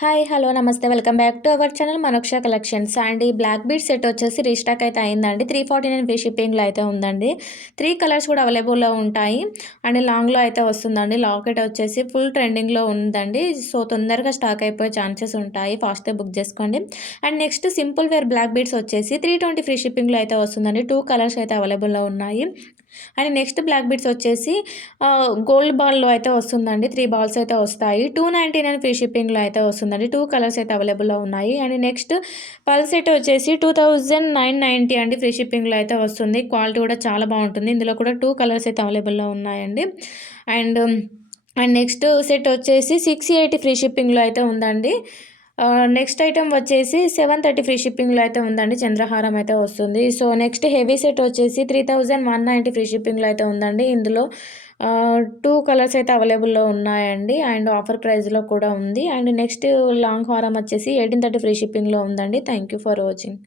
Hi. Hello. నమస్తే. Welcome back to our channel Manoksha collections. And ఈ black bead set వచ్చేసి restock అయితే అయిందండి. 349 ఫ్రీ షిప్పింగ్‌లో అయితే ఉందండి. 3 కలర్స్ కూడా అవైలబుల్‌లో ఉంటాయి. అండ్ లాంగ్‌లో అయితే వస్తుందండి. లాకెట్ వచ్చేసి ఫుల్ ట్రెండింగ్‌లో ఉందండి. సో, తొందరగా స్టాక్ అయిపోయే ఛాన్సెస్ ఉంటాయి. ఫాస్ట్‌గా బుక్ చేసుకోండి. And next simple where black beads వచ్చేసి 320 ఫ్రీ షిప్పింగ్‌లో అయితే వస్తుందండి. 2 కలర్స్ అయితే అవైలబుల్‌లో ఉన్నాయి. అండ్ నెక్స్ట్ బ్లాక్ బీడ్స్ వచ్చేసి గోల్డ్ బాల్‌లో అయితే వస్తుందండి. 3 బాల్స్ అయితే వస్తాయి. 299 ఫ్రీ షిప్పింగ్‌లో అయితే వస్తుందండి. 2 కలర్స్ అయితే అవైలబుల్‌లో ఉన్నాయి. అండ్ నెక్స్ట్ పర్ల్ సెట్ వచ్చేసి 2990 అండి. ఫ్రీ షిప్పింగ్‌లో అయితే వస్తుంది. క్వాలిటీ కూడా చాలా బావుంటుంది. ఇందులో కూడా 2 కలర్స్ అయితే అవైలబుల్‌లో ఉన్నాయండి. అండ్ అండ్ నెక్స్ట్ సెట్ వచ్చేసి 680 ఫ్రీ షిప్పింగ్‌లో అయితే ఉందండి. నెక్స్ట్ ఐటెమ్ వచ్చేసి 730 ఫ్రీ షిప్పింగ్‌లో అయితే ఉందండి. చంద్రహారం అయితే వస్తుంది. సో, నెక్స్ట్ హెవీ సెట్ వచ్చేసి 3190 ఫ్రీ షిప్పింగ్‌లో అయితే ఉందండి. ఇందులో 2 కలర్స్ అయితే అవైలబుల్‌లో ఉన్నాయండి. అండ్ ఆఫర్ ప్రైస్‌లో కూడా ఉంది. అండ్ నెక్స్ట్ లాంగ్ హారం వచ్చేసి 1830 ఫ్రీ షిప్పింగ్‌లో ఉందండి. Thank you for watching.